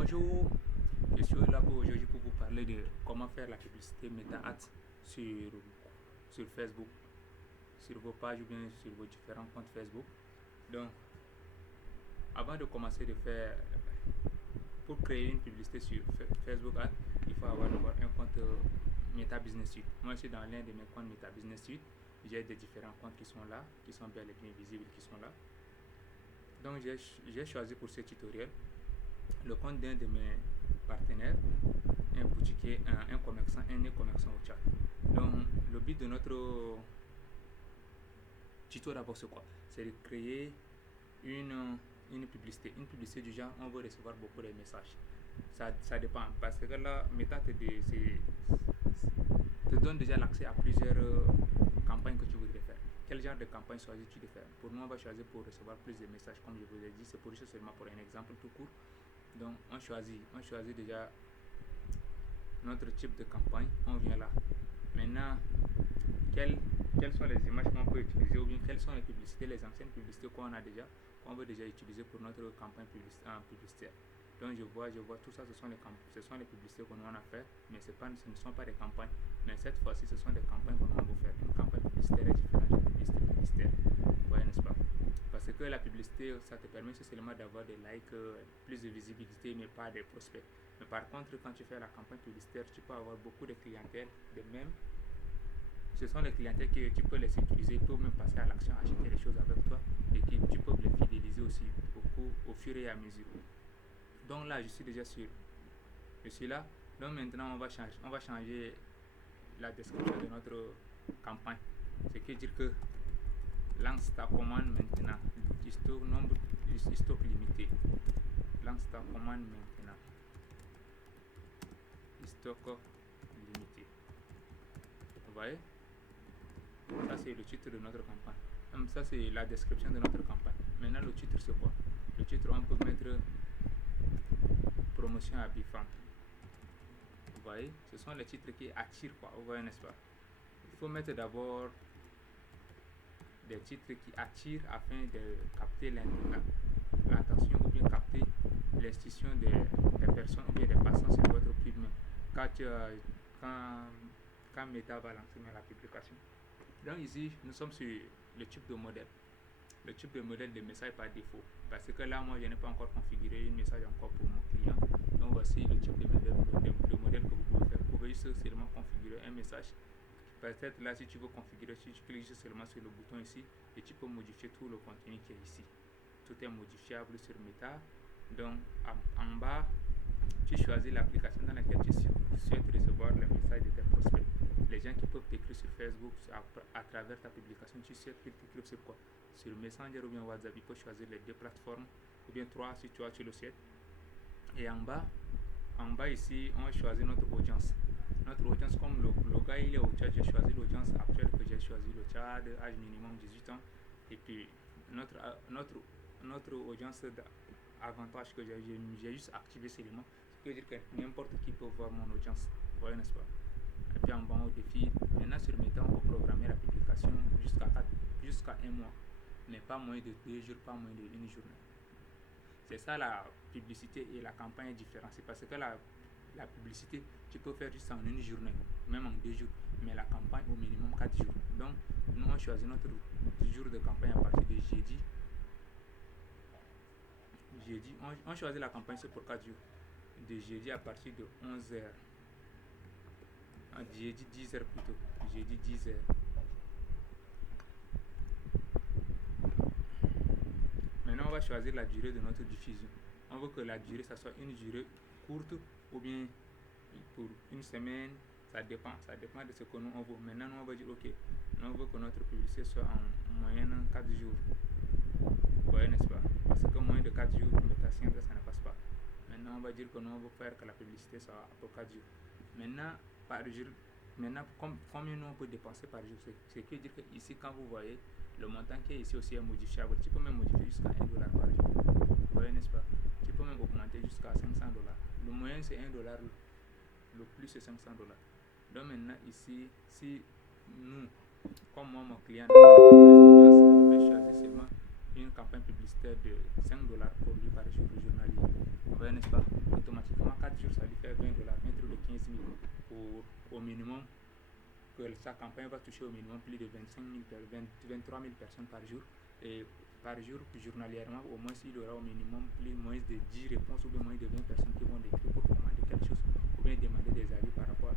Bonjour, je suis là pour aujourd'hui pour vous parler de comment faire la publicité Meta Ads sur Facebook, sur vos pages ou bien sur vos différents comptes Facebook. Donc, avant de commencer pour créer une publicité sur Facebook Ads, il faut avoir d'abord un compte Meta Business Suite. Moi, je suis dans l'un de mes comptes Meta Business Suite. J'ai des différents comptes qui sont là, qui sont bel et bien visibles, qui sont là. Donc, j'ai choisi pour ce tutoriel le compte d'un de mes partenaires, un boutiquier, un commerçant, un e-commerçant au Tchad. Donc, le but de notre tuto d'abord, c'est quoi? C'est de créer une publicité. Une publicité du genre, on veut recevoir beaucoup de messages. Ça dépend, parce que là, Meta te donne déjà l'accès à plusieurs campagnes que tu voudrais faire. Quel genre de campagne choisis-tu de faire? Pour nous, on va choisir pour recevoir plus de messages, comme je vous ai dit. C'est pour juste seulement pour un exemple tout court. Donc, on choisit déjà notre type de campagne. On vient là. Maintenant, quelles sont les images qu'on peut utiliser ou bien quelles sont les publicités, les anciennes publicités qu'on veut déjà utiliser pour notre campagne publicitaire. Donc je vois tout ça, ce sont les publicités qu'on a fait, mais ce ne sont pas des campagnes. Mais cette fois-ci, ce sont des campagnes qu'on va faire. Une campagne publicitaire est différente d'une publicité publicitaire. Vous voyez, n'est-ce pas? Parce que la publicité, ça te permet seulement d'avoir des likes, plus de visibilité, mais pas des prospects. Mais par contre, quand tu fais la campagne publicitaire, tu peux avoir beaucoup de clientèle, de même. Ce sont les clientèles que tu peux les sécuriser, ils peuvent même passer à l'action, acheter des choses avec toi et que tu peux les fidéliser aussi au fur et à mesure. Donc là, je suis déjà sûr. Je suis là. Donc maintenant, on va changer la description de notre campagne. Ce qui veut dire que lance ta commande maintenant. Stock limité. Lance ta commande maintenant. Stock limité. Vous voyez? Ça c'est le titre de notre campagne. Ça c'est la description de notre campagne. Maintenant le titre c'est quoi? Le titre on peut mettre promotion à Bifam. Vous voyez? Ce sont les titres qui attirent quoi. Vous voyez, n'est-ce pas? Il faut mettre d'abord des titres qui attirent afin de capter l'attention ou bien capter l'institution des personnes ou bien des passants sur votre pub. Quand Meta va lancer la publication. Donc ici, nous sommes sur le type de modèle. Le type de modèle de message par défaut. Parce que là, moi, je n'ai pas encore configuré un message encore pour mon client. Donc voici le type de modèle que vous pouvez faire. Vous pouvez juste seulement configurer un message. Peut-être là, si tu veux configurer, si tu cliques juste seulement sur le bouton ici, et tu peux modifier tout le contenu qui est ici. Tout est modifiable sur Meta. Donc en bas, tu choisis l'application dans laquelle tu souhaites recevoir les messages de tes prospects. Les gens qui peuvent t'écrire sur Facebook à travers ta publication, tu souhaites qu'ils t'écrivent sur quoi? Sur Messenger ou bien WhatsApp. Il faut choisir les deux plateformes, ou bien trois si tu le souhaites. Et en bas ici, on choisit notre audience. Notre audience, comme le gars il est au Tchad, j'ai choisi l'audience actuelle que j'ai choisi, le Tchad, âge minimum 18 ans. Et puis notre audience avantage que j'ai juste activé seulement, ce qui veut dire que n'importe qui peut voir mon audience. Vous voyez, n'est-ce pas? Et puis en bas au défi, maintenant sur Meta, on peut programmer la publication jusqu'à un mois, mais pas moins de 2 jours, pas moins d'une journée. C'est ça la publicité et la campagne est différente. C'est parce que la publicité, tu peux faire juste en une journée, même en 2 jours, mais la campagne au minimum 4 jours. Donc, nous on choisit notre jour de campagne à partir de jeudi. On choisit la campagne c'est pour 4 jours. De jeudi à partir de 11h. Jeudi 10h plutôt. Jeudi 10h. Maintenant, on va choisir la durée de notre diffusion. On veut que la durée, ça soit une durée courte ou bien pour une semaine. Ça dépend de ce que nous on veut. Maintenant, nous on va dire, ok, nous on veut que notre publicité soit en moyenne 4 jours. Vous voyez, n'est-ce pas? Parce que moins de 4 jours, mutation, ça ne passe pas. Maintenant, on va dire que nous on veut faire que la publicité soit pour 4 jours. Maintenant, par jour, combien nous on peut dépenser par jour? C'est que dire que ici, quand vous voyez, le montant qui est ici aussi est modifiable. Tu peux même modifier jusqu'à $1 par jour. Vous voyez, n'est-ce pas? Tu peux même augmenter jusqu'à $500. Le moyen c'est $1. Le plus c'est $500. Donc maintenant ici, si nous, comme moi mon client n'a pas plus d'audience, je vais choisir seulement une campagne publicitaire de $5 pour lui par jour journalier. Vous voyez, n'est-ce pas? 000 pour au minimum que sa campagne va toucher au minimum plus de 23 000 personnes par jour. Et par jour, journalièrement, au moins il y aura au minimum moins de 10 réponses ou bien moins de 20 personnes qui vont décrire pour commander quelque chose ou bien demander des avis par rapport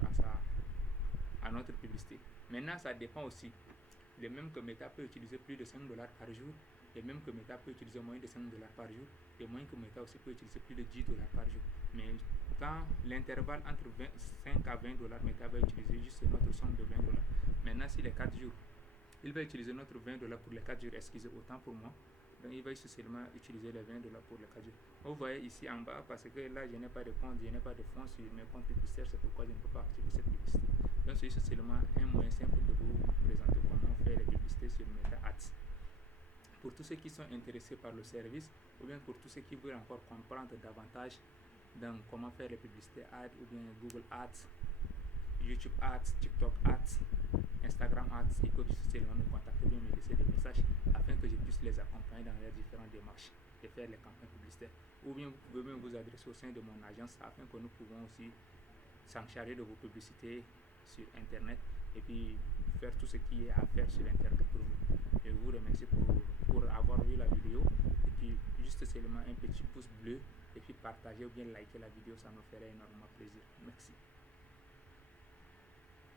à notre publicité. Maintenant, ça dépend aussi. Les mêmes que Meta peut utiliser plus de $5 par jour, les mêmes que Meta peut utiliser moins de $5 par jour, les moins que Meta aussi peut utiliser plus de $10 par jour. Mais quand l'intervalle entre 5 à $20, Meta va utiliser juste notre somme de $20. Maintenant, si les 4 jours, il va utiliser notre $20 pour les 4 jours, excusez, autant pour moi. Donc il va seulement utiliser les $20 pour les 4 jours. Vous voyez ici en bas, parce que là je n'ai pas de compte, je n'ai pas de fonds sur mes comptes publicitaires, c'est pourquoi je ne peux pas activer cette publicité. Donc c'est juste seulement un moyen simple de vous présenter comment faire les publicités sur Meta Ads. Pour tous ceux qui sont intéressés par le service, ou bien pour tous ceux qui veulent encore comprendre davantage dans comment faire les publicités Ads, ou bien Google Ads, YouTube Ads, TikTok Ads, Instagram Ads, ils peuvent seulement me contacter ou bien me laisser des messages afin que je puisse les accompagner dans leurs différentes démarches et faire les campagnes publicitaires. Ou bien vous pouvez même vous adresser au sein de mon agence afin que nous pouvons aussi s'en charger de vos publicités sur Internet et puis faire tout ce qui est à faire sur Internet pour vous. Je vous remercie pour avoir vu la vidéo et puis juste seulement un petit pouce bleu et puis partager ou bien liker la vidéo, ça me ferait énormément plaisir. Merci.